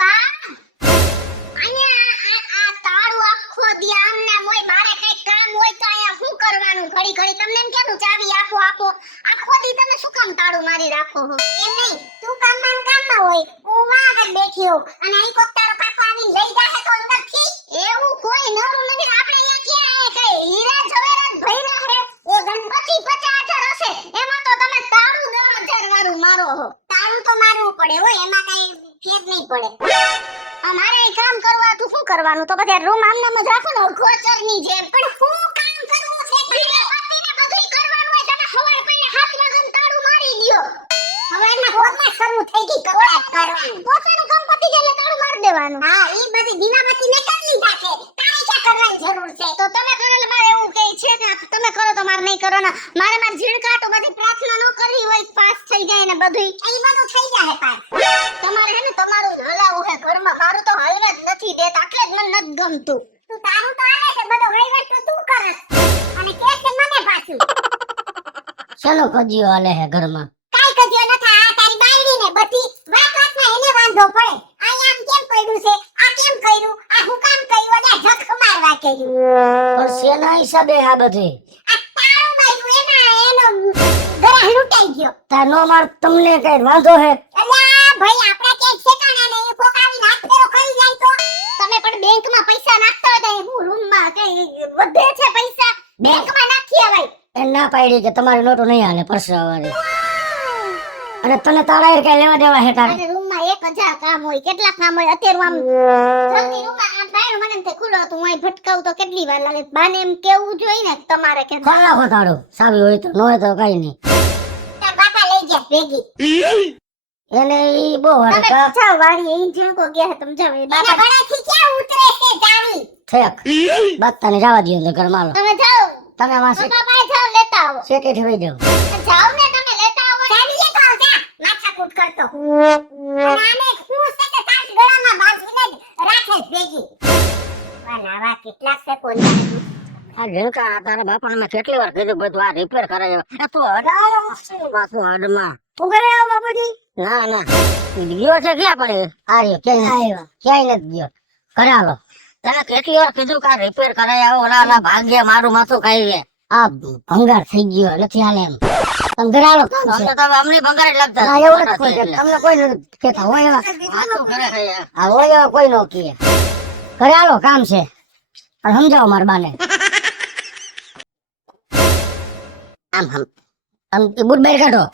બા અહીંયા આ તાળું આખો દી આમને મોય મારે કઈ કામ હોય તો અહીંયા શું કરવાનું ઘડી ઘડી તમને એમ કેનું ચાવી આપો આખો દી તમે શું કામ તાળું મારી રાખો હો એમ નહીં તું કામમાં હોય હું વાં આગળ બેઠી હોઉં અને હેલિકોપ્ટર પાછો આવીને લઈ જાહે તો અંદરથી એવું કોઈ નરું નથી આપણે અહીંયા ક્યાં કઈ હીરા જવેરાત ભર્યા હે એ ગણપતિ 50 હશે એમાં તો તમે તાળું 10,000 વાળું મારો હો તાળું તો મારવું પડે હો એમાં કઈ ફેર નહીં પડે અમારે કામ કરવા તું શું કરવાનું તો બધા રૂમ આમનામ જ રાખો ને ગોચરની જેમ પણ શું કામ કરવું છે પતિને બધું કરવાનું હોય તમે હવારે પઈને 7 વાગ્યાનું તાળું મારી દ્યો હવારના કોકમાં શરૂ થઈ ગઈ કપડાં કરવાનું પોતાનું કામ પતી જાય એટલે તાળું મારી દેવાનું હા ઈ બધી દીવાબત્તી ને કરી લીધા છે તારે ક્યાં કરવાની જરૂર છે તો તમે કરો એટલે મારે એવું કહે છે કે તમે કરો તો મારે નહીં કરવાના મારે ઝીણકાટો બધી પ્રાર્થના ન કરવી હોય પાસ થઈ જાય ને બધું ઈ બધું થઈ જાય પાસ તમારે હે ને તમારું જ હલાવું હે ઘરમાં મારું તો હલવે જ નથી દેતા એટલે જ મને નથી ગમતું તું તારું તો આલે છે બધો વહીવટ તો તું કરસ અને કે છે મને પાછું ચલો કજિયો હાલે હે ઘરમાં કાઈ કજિયો નથા આ તારી બાયડી ને બધી વાતમાં એને વાંધો પડે આ આમ કેમ પડ્યું છે આ કેમ કર્યું આ હું કામ કર્યું અને જખ મારવા કર્યું પણ શેના હિસાબે આ બધી આ તાળું માર્યું એનો ગરા લૂટાઈ ગયો તાર નો માર તમને કઈ વાંધો હે અલ્યા ભાઈ આપડા કે ઠેકાણા ને એ કોક આવી નાખ ફેરો કરી જાય તો તમે પણ બેંકમાં પૈસા નાખતા હોય તો હું રૂમમાં કઈ વધે છે પૈસા બેંકમાં નાખી આવાય એ ના પાડી કે તમારી નોટો નહીં હાલે પરસવાળી અને તને તાળા કઈ લેવા દેવા હે તારે અને રૂમમાં 1000 કામ હોય કેટલા કામ હોય અત્યારે આમ જલ્દી રૂમમાં આ બાયરો મને એમ થાય ખુલ્લો હતું હું અહીં ભટકાવું તો કેટલી વાર લાગે બાને એમ કેવું જોઈએ ને તમારે કે ખોલ નાખો તાળું સાવી હોય તો ન હોય તો કઈ નહીં તાર બાપા લઈ ગયા ભેગી એને ઈ બહુ તમે હરકા જાઓ વાડી અહીં જેકો ગયા તમે જાઓ બાપા ગળાથી ક્યાં ઉતરે છે જાવી ઠેક બાતાને જવા દયો તો ઘરમાં લો તમે જાઓ તમે માસી બાપા જાઓ લેતા આવો શેકે ઠેવી દેવ જાઓ ને તમે લેતા આવો ચાલી લેતા આવો જા માથાકૂટ કરતો અને આને હું છે કે તાર ગળામાં બાંધીને જ રાખે ભેગી વાલા કેટલા છે કોઈ આ ઝીણકા તારા બાપાને મેં કેટલી વાર કીધું બધું આ રિપેર કરાય તું હડાયો પાછું હાડમાં તું કરે આવો બાપુજી ના ના ગયો છે ક્યાં પડે આ રહ્યો ક્યાંય નથી ગયો ઘરે હાલો તને કેટલી વાર કીધું કે આ રિપેર કરાય આવો ઓલા ભાગ્ય મારું માથું ખાઈ લે આ ભંગાર થઈ ગયો નથી હાલે એમ તમે ઘરે હાલો કામ છે તો અમને ભંગાર જ લાગતા ના એવું નથી કોઈ તમને કોઈ નથી કહેતા હોય એવા આ હોય એવા કોઈ નો કહે ઘરે હાલો કામ છે પણ સમજાવો મારા બાને આમ બૂટ બહાર કાઢો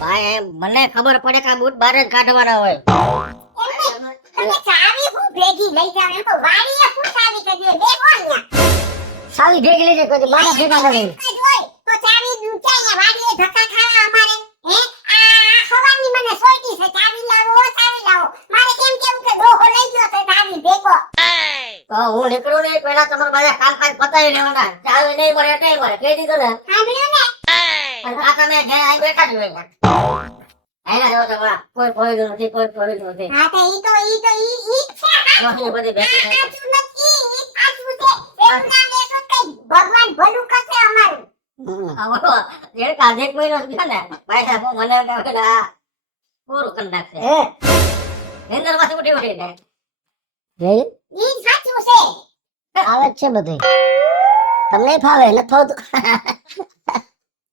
ભાઈ મને ખબર પડે કે બૂટ બહાર જ કાઢવાના હોય તમે ચાવી હું ભેગી લઈ જાવ એમ તો વાડીએ હું ચાવી કરી બે બોલ્યા સાવી ભેગી લઈ જાય કોઈ મારા ભેગા ન લઈ તો ચાવી દુચાયા વાડીએ ધક્કા ખાવા અમારે હે આ ખવાની મને સોઈટી છે ચાવી લાવો મારે કેમ કેમ કે ડોહો લઈ ગયો તો ચાવી ભેગો તો હું નીકળું ને પહેલા તમારા બધા કામ પતાવી લેવાના ચાવી નહીં મળે એટલે મળે કહી દીધું ને સાંભળ્યું ને પણ આ તમે ઘરે આવી બેઠા જ હોય એના જેવો તો કોઈ કોઈ નથી હા તો ઈ છે નથી બધી બેઠી છે. આચું નથી આચું છે એવું ના લેશો કઈ ભગવાન ભલું કરશે અમારું બોલો જે કાજેક મહિનો છે ને ભાઈ સાહેબ મને આ પૂરું કરી નાખશે નિંદર માંથી ઉઠી જાય ઈ સાચું છે આવે છે બધું તમને ફાવે ન થતું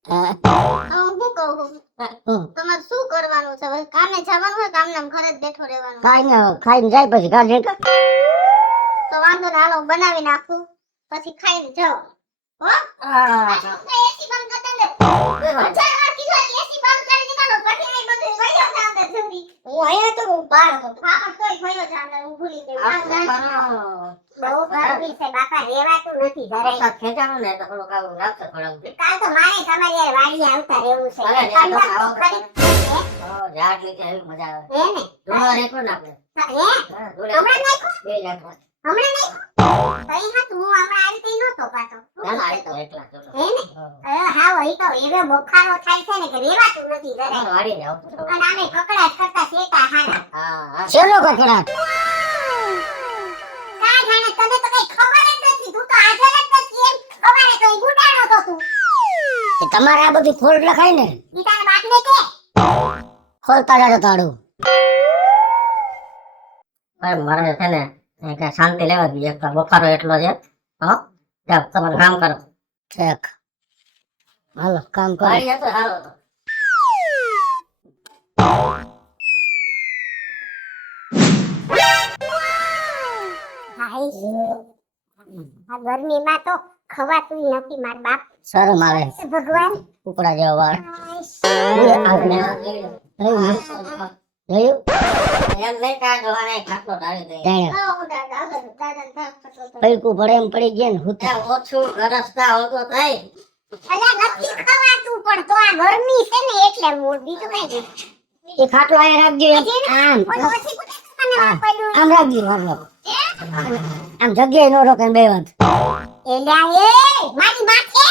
હું કહું તમારે શું કરવાનું છે હવે કામે જવાનું હોય કામનામ ઘરે જ બેઠો રહેવાનું ખાઈને જાય પછી કાઢે તો વાંધો ના હાલો બનાવી નાખું પછી ખાઈને જાઓ હો એસી બંધ કરી દે ચાલ વાર કીધું એસી બંધ કરી દીધા પછી અહીં બધું વયો છે અંદર જલ્દી હું અહીંયા તો બહાર હતો પાપડ કોઈ વયો છે અંદર હું ભૂલી ગઈ બહુ ગરમી છે બાપા રેવાતું નથી ઘરે ખેંચાણું ને તો થોડું કામ રાખશે થોડા કાલ તો મારે તમારે યાર વાડીએ આવતા રહેવું છે ઝાડ નીચે એવી મજા આવે હે ને ધોળા રેખો ને આપણે હે હમણાં નાખો બે ઝાડ હમણાં નાખો તઈ હાથ હું હમણાં આવી તઈ નતો પાછો ના ના એ તો એકલા હે ને હા વહી તો એવો બોખારો થાય છે ને કે રેવાતું નથી ઘરે વાડી જાવ અને આમે કકડાટ કરતા શેકા હાના હા શેનો કકડાટ કાઈ જાણે તને તો કઈ ખબર જ નથી તું તો હાજર જ નથી એમ ખબર તો ગુડાણો તો તું તમારે આ બધી ખોલ લખાય ને ઈ તારા બાપને કે ખોલતા જાજો તાળું પણ મારે છે ને કઈ શાંતિ લેવા જોઈએ. એક તો બફારો એટલો છે. હો જાઓ તમારું કામ કરો. ઠેક હાલો કામ કરો. ભાઈ તો હાલો તો. આ ગરમીમાં તો ખવાતું નથી માર બાપ. શરમ આવે. ભગવાન કુકડા જેવા વાળ. પૈકું પડે એમ પડી ગયા ને ઓછું ગરસતા હોતો થાય. અલા નથી ખવાતું પણ તો આ ગરમી છે ને એટલે બીજું કઈ નહીં. એ ખાટલો અહીં રાખજો. આમ આમ રાખજો. આમ જગ્યાએ નો રોકે બે વાત. એલા એ મારી માથે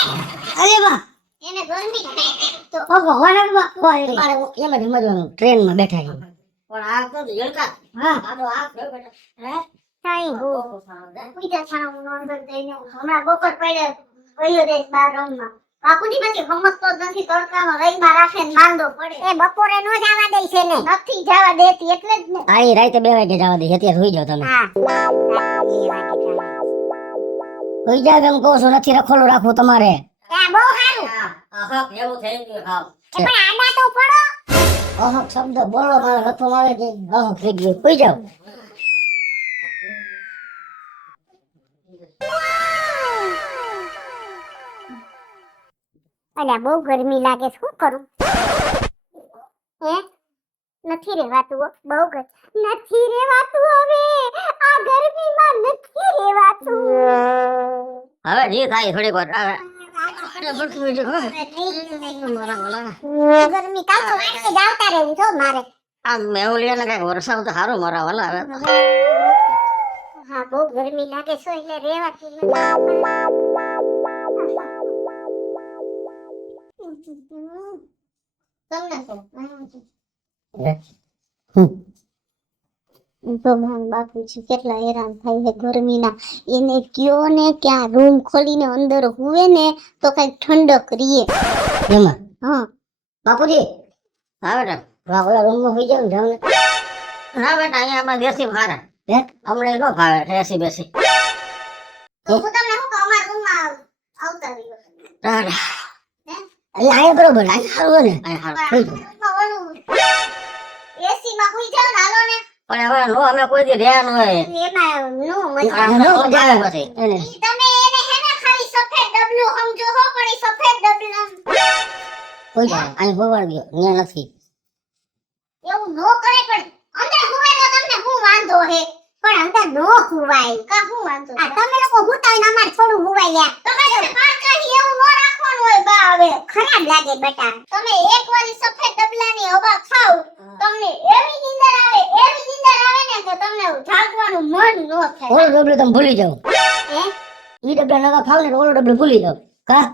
અરે વાહ એને ગરમી તો ટ્રેન માં બેઠા છે. પણ આ તો યલકા. હા આ તો આ બેઠા. હે કાઈ હો પૂજા છાણું નોંધર દઈને હમણાં બપોર પડે ગયો દેશ બાર રમવા. બાપુજી પછી સમજતો જ નથી તડકામાં રહીમાં રાખે ને માંદો પડે. એ બપોરે નો જવા દે છે ને. નથી જવા દેતી એટલે જ ને. આઈ રાતે 2 વાગે જવા દે. અત્યારે સુઈ જાવ તમે. હા સુઈ જાવ એમ કહો છો. નથી રખોલું રાખવું તમારે. ત્યાં બહુ સારું. હા એવું થઈ ગયું. હા પણ આડા તો પડો. અહક શબ્દ બોલો મારે લખવા આવે છે. અહક થઈ ગયું. સુઈ જાવ. અલ્યા બહુ ગરમી લાગે છે. શું કરું? હે નથી રહેવાતું હો. બહુ નથી રહેવાતું હવે. આ ગરમીમાં નથી રહેવાતું. હવે જી થાય થોડીક વાર. ગરમી કાલ તો વાંચે જ આવતા રહેવું છો મારે. આ મેવલિયાને કઈક વરસાદ તો સારું મારા વાલા. હવે હા બહુ ગરમી લાગે છે એટલે રહેવાતું નથી. તમને તો બાપુજી કેટલા હેરાન થાય છે ગરમીના. એને કયો ને કે આ રૂમ ખોલીને અંદર હુવે ને તો કઈ ઠંડક રીએ. એમાં હા બાપુજી હા બેટા ઓલા રૂમમાં સુઈ જાવ ને જાવ ને. ના બેટા અહીંયા અમારે દેશી ભારે. હે અમને ન ભાવે એસી બેસી. તો હું તમને શું કહું અમારા રૂમમાં આવતા રહ્યો. અહીંયા બરોબર. અહીંયા સારું ને. અહીંયા સારું. એસી માં હુઈ જાવ ને હાલો ને. પણ હવે નો અમે કોઈ દી રહ્યા ન હોય. એમાં નો મજા નો મજા આવે પછી. એને તમે એને હે ને ખાલી સફેદ ડબલું સમજો હો. પણ ઈ સફેદ ડબલું કોઈ જાય અહીં હોવા ગયો. અહીંયા નથી. એવું નો કરે પણ અંદર હુવાય તો તમને શું વાંધો હે? પણ અંદર નો હુવાય. કા શું વાંધો? આ તમે લોકો હુતા હોય ને અમાર થોડું હુવાય યાર. તમારે પારકાહી એવું નો રાખવાનું હોય બા. હવે ખરાબ લાગે બેટા. તમે એકવાર ઈ સફેદ ડબલાની હવા ખાવ તમને એવી નીંદર આવે ને કે તમને જાગવાનું મન નો થાય. ઓલો ડબલું તમે ભૂલી જાવ. હે ઈ ડબલા નવા ખાવ ને ઓલો ડબલું ભૂલી જાવ. કા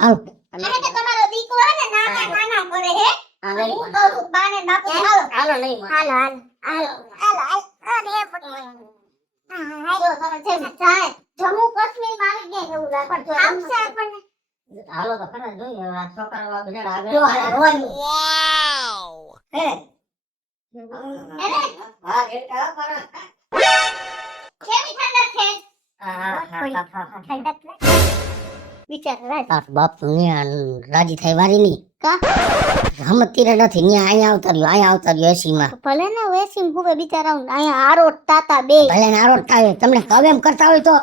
આવ અરે કે તમારો દીકો હે ને નાના કરે હે. હું કહું બાને બાપુ હાલો નહીં હાલો અરે હાલો તમે જેમ જાય જમ્મુ કાશ્મીર માં આવી ગયા એવું લાગે. પણ આવશે આપણને. હાલો તો ખરા જોઈએ. આ છોકરાઓ બધા આગળ વાવ હે અરે હા એ કા પર કેવી ઠંડક છે. હા ઠંડક વિચાર રાજ બાપ ને રાજી થાય વારી ની. કા હમતી રે નથી. ને અહીંયા આવતા રહ્યો એસી માં. ભલે ને વેસી હુવે બિચારા અહીંયા આરોટ તાતા બે. ભલે ને આરોટ થાય. તમને કવ એમ કરતા હોય તો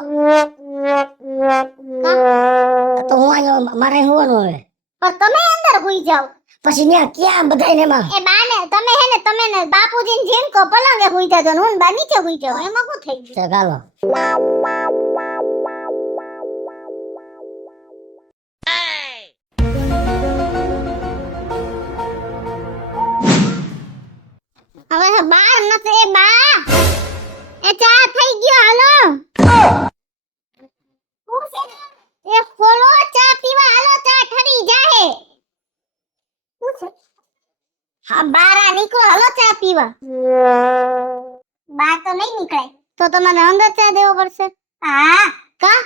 હું અહીંયા મારે હોવાનું હવે. પણ તમે અંદર હુઈ જાવ. પછી ત્યાં ક્યાં બધાય ને એમાં એ બાને તમે હે ને તમે ને બાપુજી ને જેમ કો પલંગે હુઈ જાજો ને હું બા નીચે હુઈ જાવ. એમાં શું થઈ ગયું? ચાલો હવે બાર નથી. એ બા એ ચા થઈ ગયો હાલો. એ ખોલો ચા પીવા હાલો. ચા ઠરી જાહે. હા બારા નીકળો હાલો ચા પીવા. બહાર તો નહીં નીકળાય તો તમારે અંદર ચા દેવો પડશે. હા કા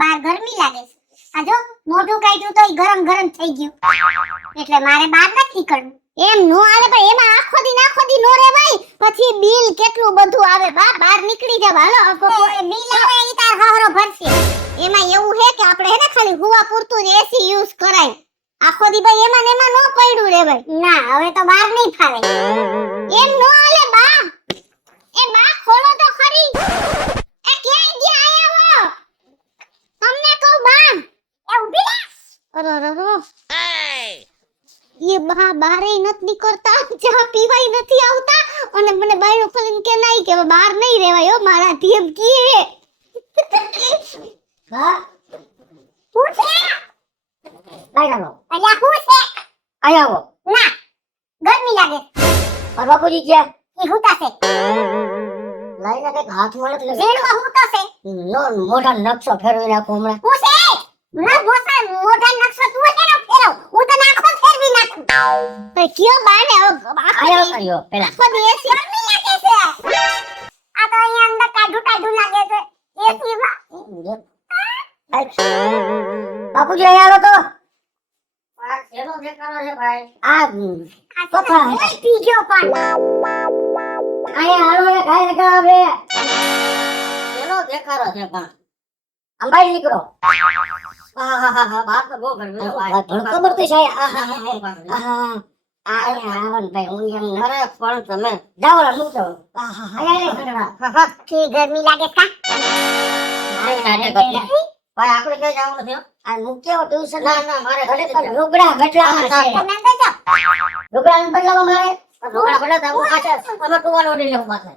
બહાર ગરમી લાગે છે. આ જો મોઢું કાઢ્યું તો ગરમ ગરમ થઈ ગયું એટલે મારે બહાર નથી નીકળવું. એમ નો હાલે પણ એમાં આખો દી નો રેવાય પછી બિલ કેટલું બધું આવે બહાર નીકળી જાવ હાલો બિલ આવે ઈ તાર હારો ભરશે એમાં એવું હે કે આપણે હે ને ખાલી હુવા પૂરતું જ એસી યુઝ કરાય આખો દી ભાઈ એમાં ને એમાં નો પડ્યું રેવાય ના હવે તો બહાર નહીં ફાવે એમ નો હાલે બા એ બા ખોલો તો ખરી એ ક્યાં ગયા આયા હો તમને કહું બા એ ઊભી રે અરે ये बारे नत निकलता चहा पीवाई નથી આવતા અને મને બાયણું ખોલીને કે નહીં કે બહાર નહીં રહેવાય હો મારા ધીમ કી હા હું છે લાઈનો અલ્યા હું છે આવો ના ગરમી લાગે और बापूजी क्या ઈ હુતા છે લાઈના કઈક હાથમાં નથી લગે જેલમાં હુતા છે નો મોઢા નકશો ફેરવી નાખો હમણાં હું છે ના મોટા નકશો તું કેનો ફેરવ હું તો નાખો ફેરવી નાખું તો કયો બાને આયો કર્યો પેલા આખો એસી ગરમી લાગે છે આ તો અહીંયા અંદર કાઢું લાગે છે એસી માં બાપુજી અહીંયા આવો તો આ કેનો દેખાડો છે ભાઈ આ પપ્પા પીજો પણ અહીંયા હાલો ને કાઈ દેખાડો છે કેનો દેખાડો છે પણ અંબાઈ નીકળો હા બાપ તો બહુ ગરમી ખબર તો છે ભાઈ હું એમ મરે પણ તમે જાઓ રા મૂકો કે ગરમી લાગે કા ભાઈ આપણે કઈ જવાનું નથી આ મૂક્યો ટ્યુશન ના મારે ઘરે લુગડા બદલાવા છે લુગડા બદલાવા મારે લુગડા બદલાતા હું પાછા અમે ટુવાલ ઓડી લેવું પાછા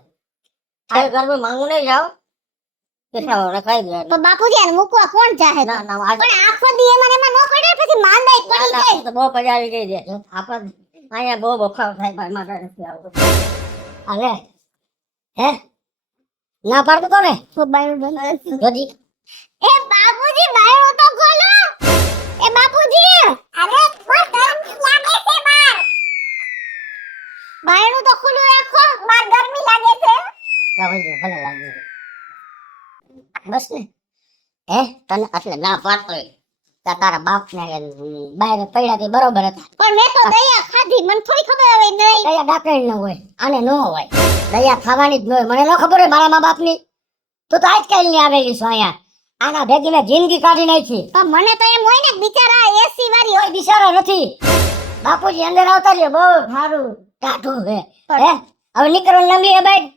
આ ગરમી માંગુ નહીં જાઓ કેટલા રખાઈ ગયા તો બાપુજી ને મૂકવા કોણ ચાહે ના પણ આખો દી એમાં નો પડે પછી માંદાઈ પડી જાય તો બહુ પજા આવી ગઈ છે આપણ અહીંયા બહુ બખાવ થાય ભાઈ મારે નથી આવતું હાલે હે ના પાડતો તો ને તો બાયણું જોજી એ બાપુજી બાયણું તો ખોલો એ બાપુજી અરે પર ગરમી લાગે છે બાર બાયણું તો ખુલ્લું રાખો બાર ગરમી લાગે છે જાવ ભલે લાગે બસ ને હે તને એટલે ના પાડતો તારા બાપ ને બહાર પડ્યા તે બરોબર હતા પણ મેં તો દયા ખાધી મને થોડી ખબર આવે નહીં દયા ડાક્ટર ન હોય આને ન હોય દયા ખાવાની જ ન હોય મને ન ખબર હોય મારા મા બાપ ની તો આજકાલ ની આવેલી છું અહીંયા આના ભેગી મેં જિંદગી કાઢી નાખી પણ મને તો એમ હોય ને બિચારા એસી વાળી કોઈ બિચારો નથી બાપુજી અંદર આવતા રહ્યો બહુ સારું ટાઢું હે હે હવે નીકળવાનું નામ લે બાઈ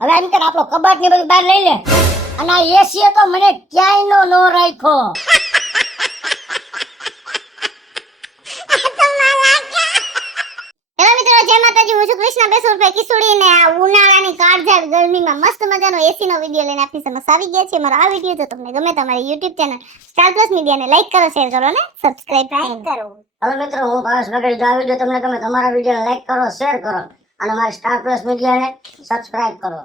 હવે એમ કર આપણો કબાટ ને બધું બહાર લઈ લે અને આ એસી તો મને ક્યાંય નો રાખ્યો જય માતાજી હું છું કૃષ્ણ બેસુરભાઈ કિશોરી ને આ ઉનાળાની કાળઝાળ ગરમીમાં મસ્ત મજાનો એસી નો વિડિયો લઈને આપની સમક્ષ આવી ગયા છે મારો આ વિડિયો જો તમને ગમે તો અમારી YouTube ચેનલ સ્ટાર પ્લસ મીડિયાને લાઈક કરો શેર કરો ને સબસ્ક્રાઇબ કરો હવે મિત્રો હું પાસ વગર જો આ વિડિયો તમને ગમે તમારા વિડિયોને લાઈક કરો શેર કરો અને મારી સ્ટાર પ્લસ મીડિયાને સબસ્ક્રાઇબ કરો